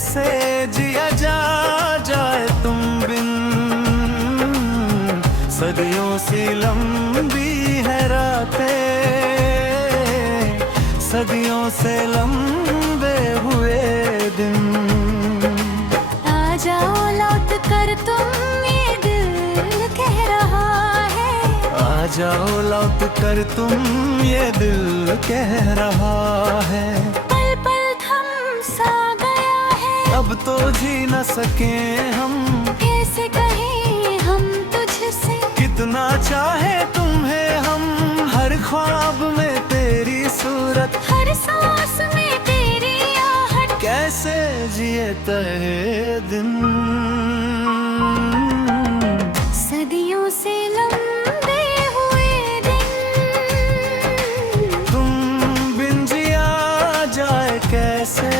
कैसे जिया जाए तुम बिन। सदियों सी लंबी है रातें, सदियों से लंबे हुए दिन। आ जाओ लौट कर तुम, ये दिल कह रहा है। आ जाओ लौट कर तुम, ये दिल कह रहा है। पल पल थम सा गया है, अब तो जी न सके हम। कैसे कहें हम तुझसे, कितना चाहे तुम्हें हम। हर ख्वाब में तेरी सूरत, हर सांस में तेरी आहट। कैसे जिए तेरे दिन। सदियों से लंबे हुए दिन, तुम बिन जिया जाए कैसे,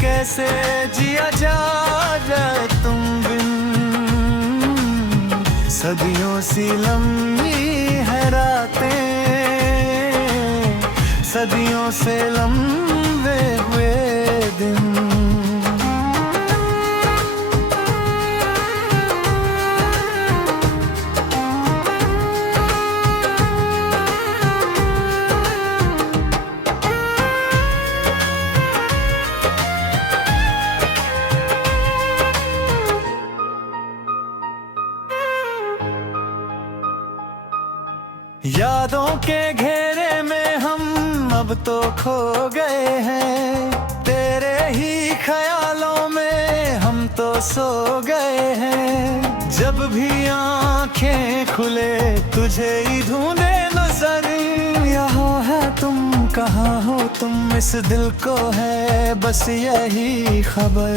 कैसे जिया जाए तुम बिन। सदियों सी लंबी है रातें, सदियों से लंबे हुए दिन। यादों के घेरे में हम अब तो खो गए हैं। तेरे ही ख्यालों में हम तो सो गए हैं। जब भी आंखें खुले तुझे ही ढूंढे नजर। यहाँ है तुम, कहाँ हो तुम, इस दिल को है बस यही खबर।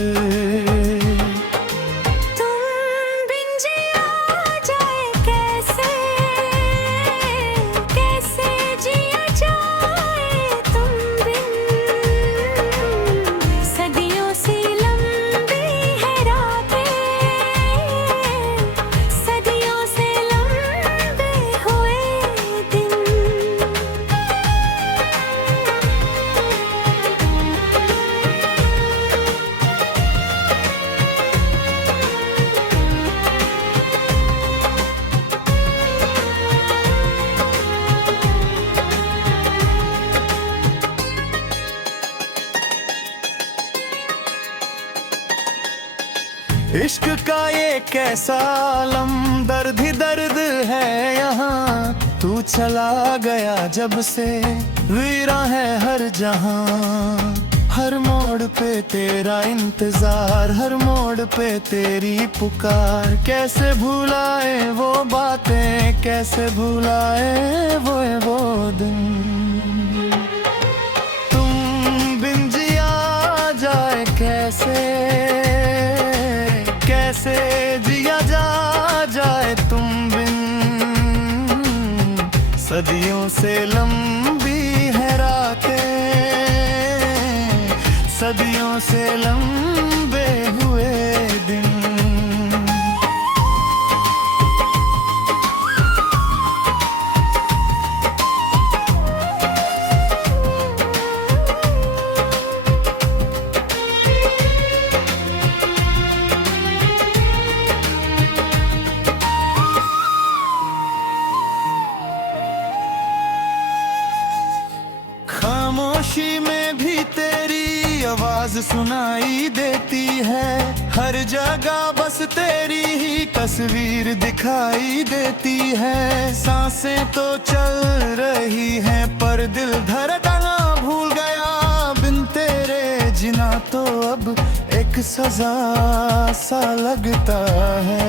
इश्क का ये कैसा आलम, दर्द ही दर्द है यहाँ। तू चला गया जब से, वीरा है हर जहाँ। हर मोड़ पे तेरा इंतजार, हर मोड़ पे तेरी पुकार। कैसे भुलाए वो बातें, कैसे भुलाए वो दिन। तुम बिन जिया जाए कैसे, कैसे जिया जाए तुम बिन। सदियों से लंबी है रातें, सदियों से लंबे हुए दिन। खामोशी में भी तेरी आवाज सुनाई देती है। हर जगह बस तेरी ही तस्वीर दिखाई देती है। सांसें तो चल रही हैं पर दिल धड़कना भूल गया। बिन तेरे जीना तो अब एक सजा सा लगता है।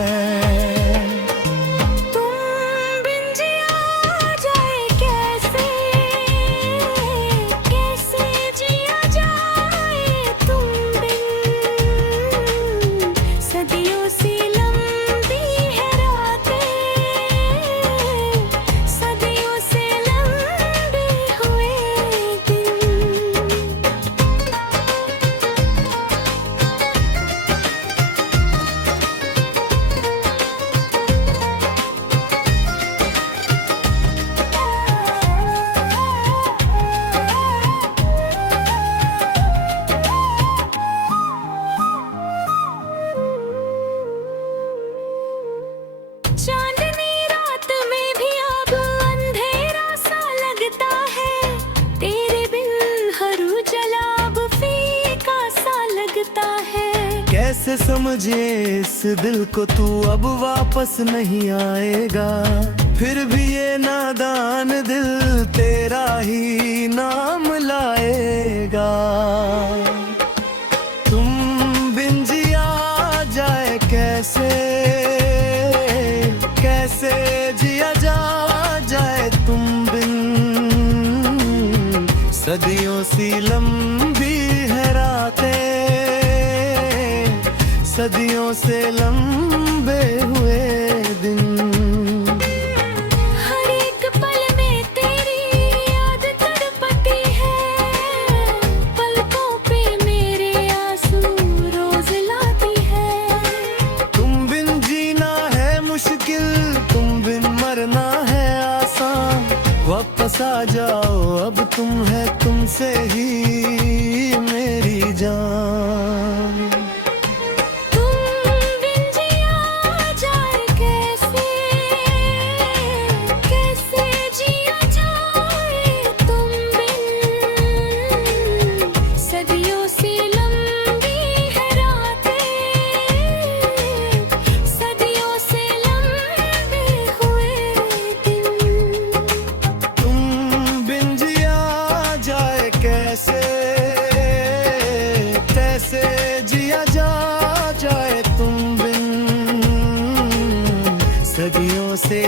से समझे इस दिल को तू अब वापस नहीं आएगा। फिर भी ये नादान दिल तेरा ही नाम लाएगा। तुम बिन जिया जाए कैसे, कैसे जिया जाए तुम बिन। सदियों सी लंबी है रातें, सदियों से लंबे हुए दिन। हर एक पल में तेरी याद तड़पती है, पलकों पे मेरे आंसू रोज लाती है। तुम बिन जीना है मुश्किल, तुम बिन मरना है आसान। वापस आ जाओ अब तुम है तुमसे ही मेरी जान। कैसे कैसे जिया जाए तुम बिन। सदियों से